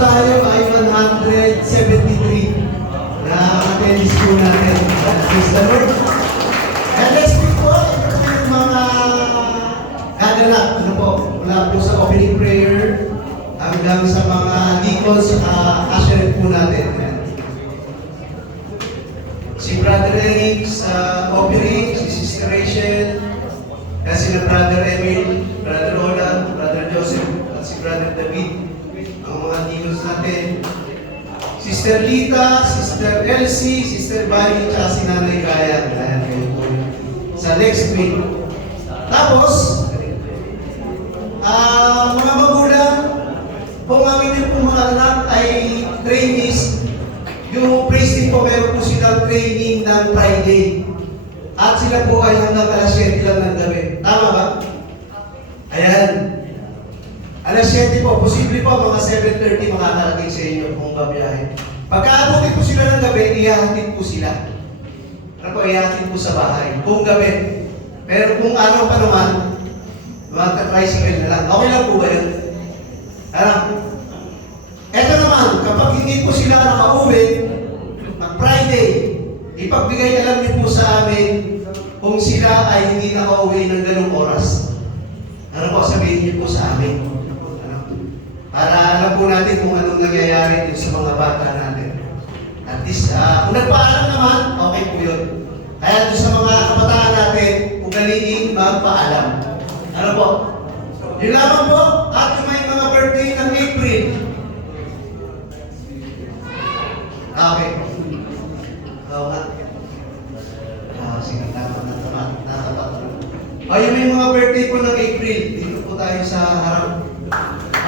tayo ay 173 na attendees po natin. Praise the Lord. And next week po, ito po yung mga gaganap. Ano po, mula po sa opening prayer hanggang sa mga deacons usher po natin. Si Brother Eric sa opening, si Sister Rachel, si Brother Emil, Brother Roland, Brother Joseph, at si Brother David, ang mga deacons natin. Sister Lita, Sister Elsie, Sister Bani, at si Nanay Kaya. Ayan kayo po sa next week. Tapos, mga magulang, kung ang inyong pong mga anak ay trainees, yung praise team po, meron po silang training ng Friday. At sila po ay hanggang alas 7 lang ng gabi. Tama ba? Ayan. Alas 7 po, posible po mga 7:30 makakarating sa inyo kung babiyahin. Pagkaabutin po sila ng gabi, ihahatid po sila. Ano po, ihahatid po sa bahay. Kung gabi. Pero kung araw pa naman, mag-tricycle na lang. Okay lang po ba yun? Eto naman, kapag hindi po sila nakauwi, mag-Friday, ipagbigay na lang din po sa amin kung sila ay hindi nakauwi ng ganong oras. Ano po, sabihin niyo po sa amin. Para alam po natin kung anong nangyayari dito sa mga bata natin. At least, kung nagpaalam naman, okay po yun. Kaya doon sa mga kabataan natin, ugaliin magpaalam. Ano po? Yun lamang po, at yung may mga birthday ng April. Okay. Oo nga. Sige, tama. Yung may mga birthday po ng April. Dito po tayo sa harap.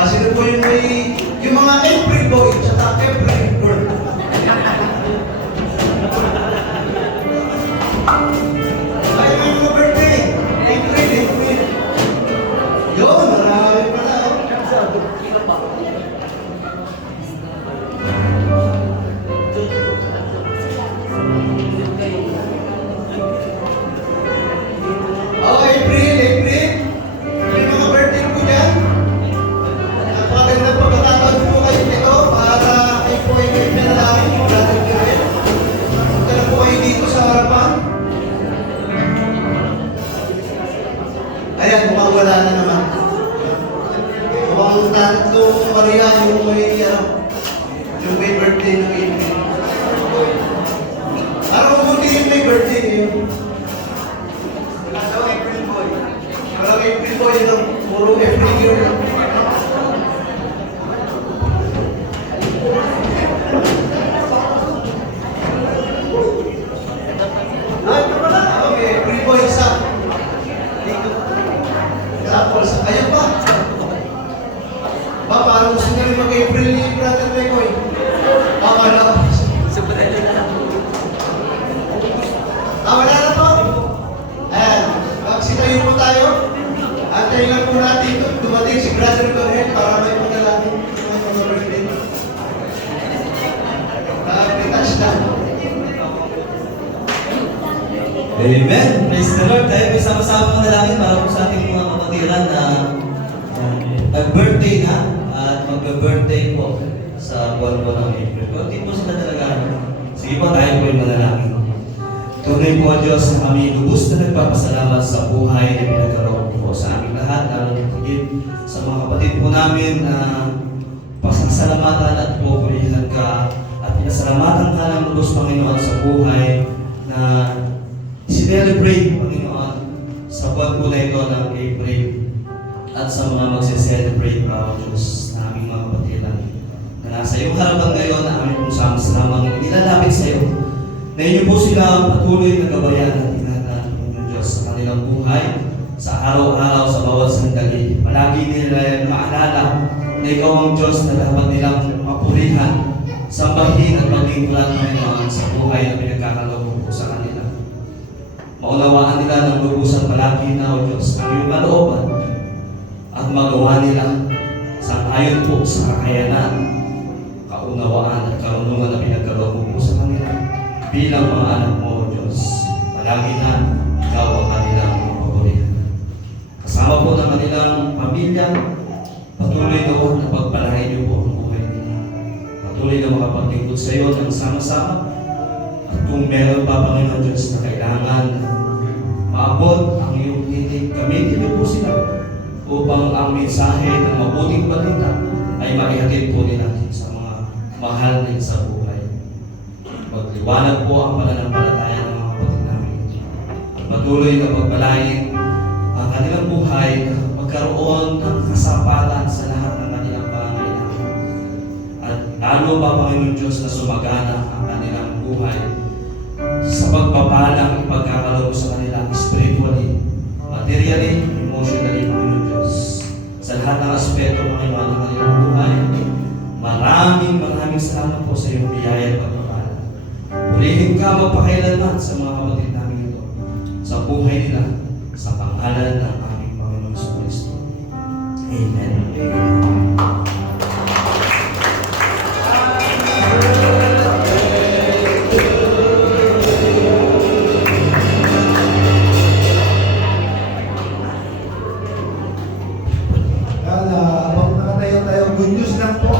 Sino po yung may... Yung mga April boy, tsaka April girl. May mga birthday. April. Yun, marami pala. Ayan, mukhang wala na naman. Mukhang tatlong Maria yung may birthday ng April. Araw mo din yung may birthday yun. Wala daw April boy. Walang April boy, yun ang puro April girl lang. Okay, April boy, isa. Tapos, ayun pa. Parang gusto nyo rin mag-April ni Brother Bekoy. Wala. Wala na po. Ayan. Magsitayo po tayo. Antayin lang po natin ito. Dumating si Brother Torren para may panalangin. May mga birthday. Pitas na. Amen. Praise the Lord. Tayo may sama-sama manalangin para po sa ating mga kapatiran na nag-birthday na at mag-birthday po sa buwan po ng April. Kunti po sila talaga. Sige po, tayo po yung manalangin. Tunay po, Diyos, na kami lubos na nagpapasalamat sa buhay na pinagkaroon po sa aming lahat, lalo na higit sa mga kapatid po namin na pasasalamatan at po pulihan ka at pinasalamatan ka ng lubos, Panginoon, sa buhay na celebrate, Panginoon, sa buwan po na ito ng April at sa mga magse-celebrate pa, Diyos, na aming mga kapatiran na nasa iyong harapan ngayon na aming pong sama-salamang inilalapit sa iyo na inyo po sila patuloy na gabayan at ingatan ng Diyos sa kanilang buhay sa araw-araw, sa bawat sandali. Palagi nila maalala na ikaw ang Diyos na dapat nilang mapurihan, sambahin at maglingkuran, Panginoon, sa buhay na pinagkakaloob po sa kanila. Maunawaan nila ng lubusan palagi na, O Diyos, ang iyong kalooban at magawa nila sa ayon po sa kakayanan, kaunawaan at karunungan na pinagkaloob mo po sa kanila bilang mga anak mo, O Diyos. Palagi na ikaw ang kanilang mapapurihan. Kasama po ng kanilang pamilya, patuloy doon na pagpalahin niyo po ang buhay nila. patuloy na makapaglingkod sa iyo ng sama-sama. At kung meron pa, Panginoon Diyos, na kailangan maabot ang iyong tinig, gamitin niyo po sila upang ang mensahe ng mabuting balita ay maihatid po nila sa mga mahal din sa buhay. Magliwanag po ang pananampalataya ng mga kapatid namin. At patuloy na pagpalain ang kanilang buhay na magkaroon ng kasapalan sa lahat ng kanilang pangangailangan. At lalo pa, Panginoon Diyos, na sumagana ang kanilang buhay sa pagpapalang ipagkakalob sa kanila spiritually, materially, emotionally, Panginoon Diyos. Sa lahat ng aspeto, Panginoon, ng kanilang buhay, maraming salamat po sa iyong biyaya at pagpapala. Purihin ka magpakailanman sa mga kapatid namin ito, sa buhay nila, sa pangalan ng aming Panginoon sa Kristo. Amen. Habang nakatayo tayo, good news lang po.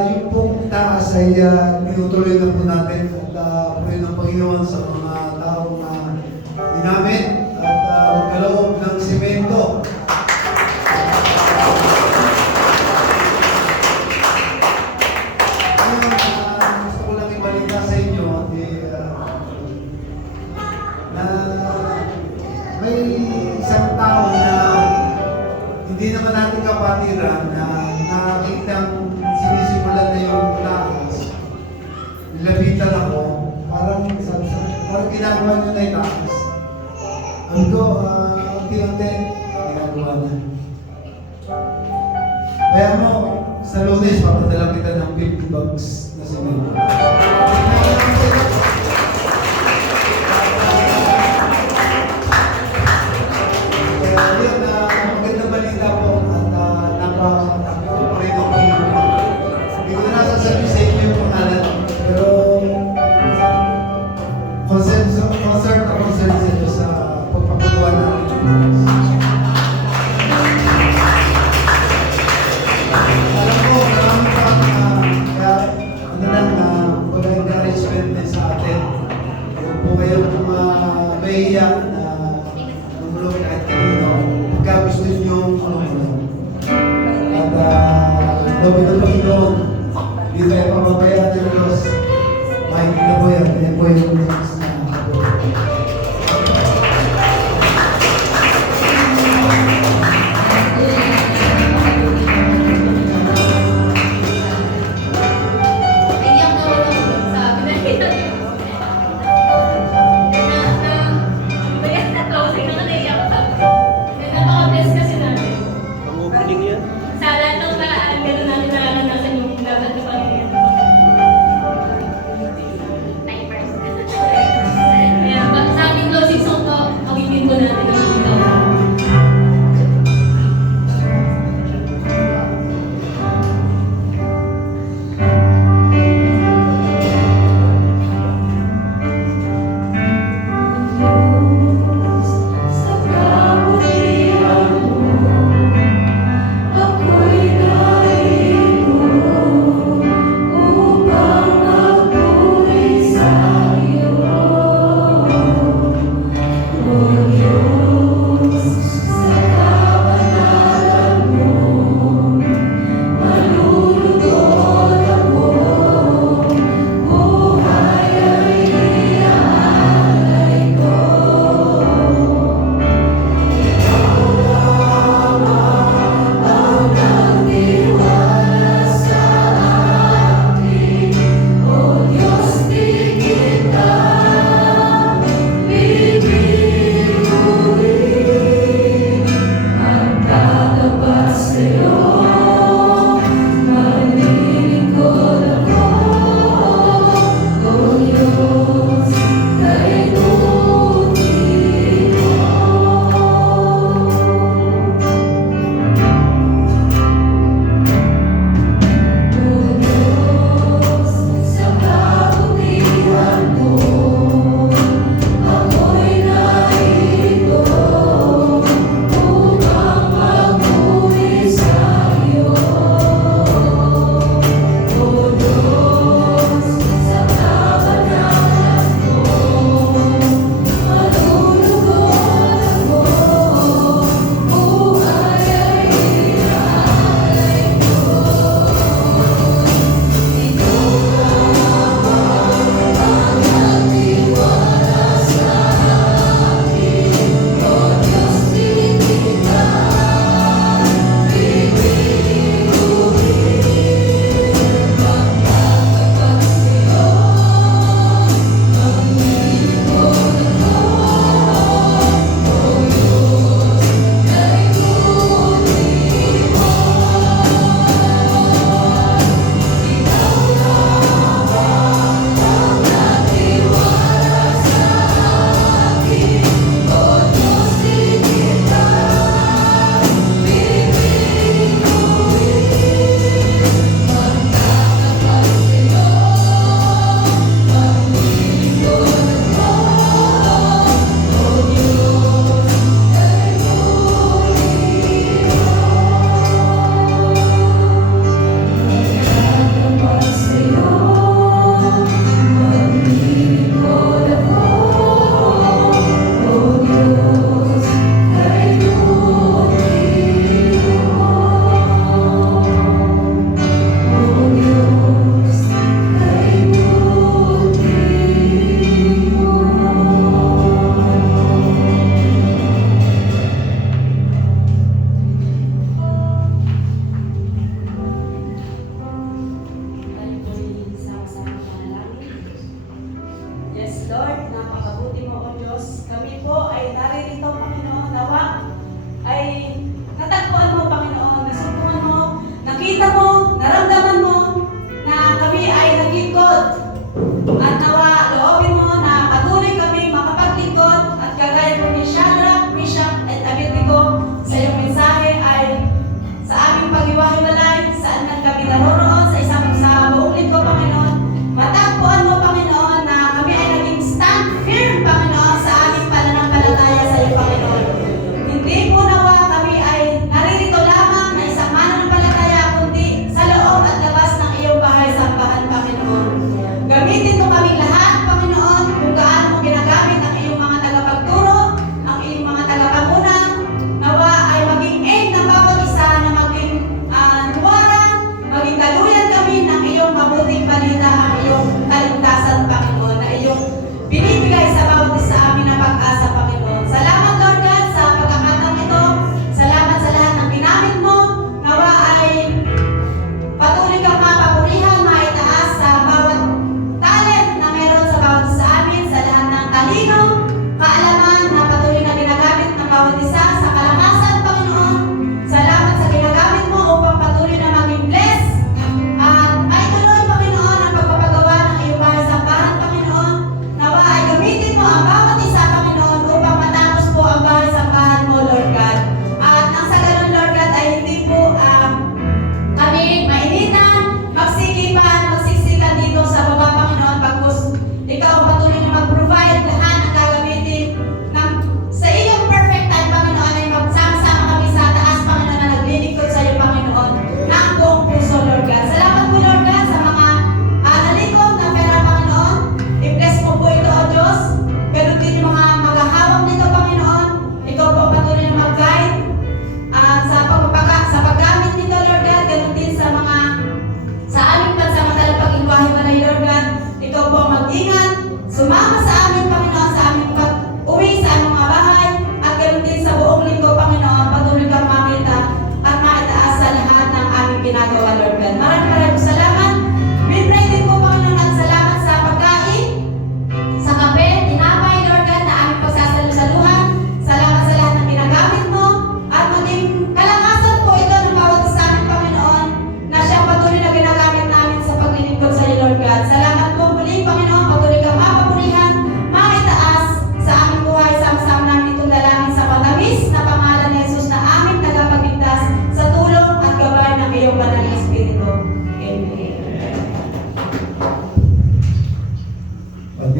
Yung pong taas ay tinutuloy na po natin at puri ng Panginoon sa mga taong ginamit at magkaloob ng simento. Ngayon, gusto ko lang ibalita sa inyo na may isang tao na hindi naman natin kapatiran na nakakitang sinisimulan na yung taas. Nilapitan ako, parang ginagawa nyo na yung taas. Ang ko, unti-unti, ginagawa na. Kaya mo, sa Lunes, papadala kita ng 50 bucks na simento. Concert sa inyo sa pagpapagawa natin. Alam ko, maraming pag-encouragement din sa atin. Kung po kayo mahihiya na tumulong kahit kanino, pagka gusto nyo tumulong. At gabi ng Panginoon, hindi tayo pababayaan ng Diyos. Makikita po yan, yan po yung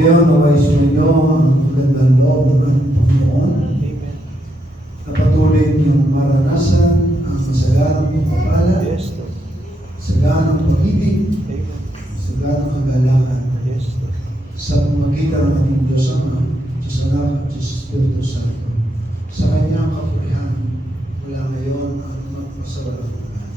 Ngayon, naway sumunyo ang magandang loob ng ating Panginoon na patuloy niyong maranasan ang masaganang pagpapala, saganang pag-ibig, saganang kagalangan sa pamagitan ng ating Diyos Ama, Diyos Anak at Diyos Espiritu Santo sa kanyang kapurihan mula ngayon at magpasawalang hanggan.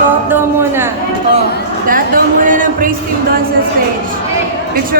Photo op daw muna. Oh, lahat daw muna ng praise team doon sa stage. Picture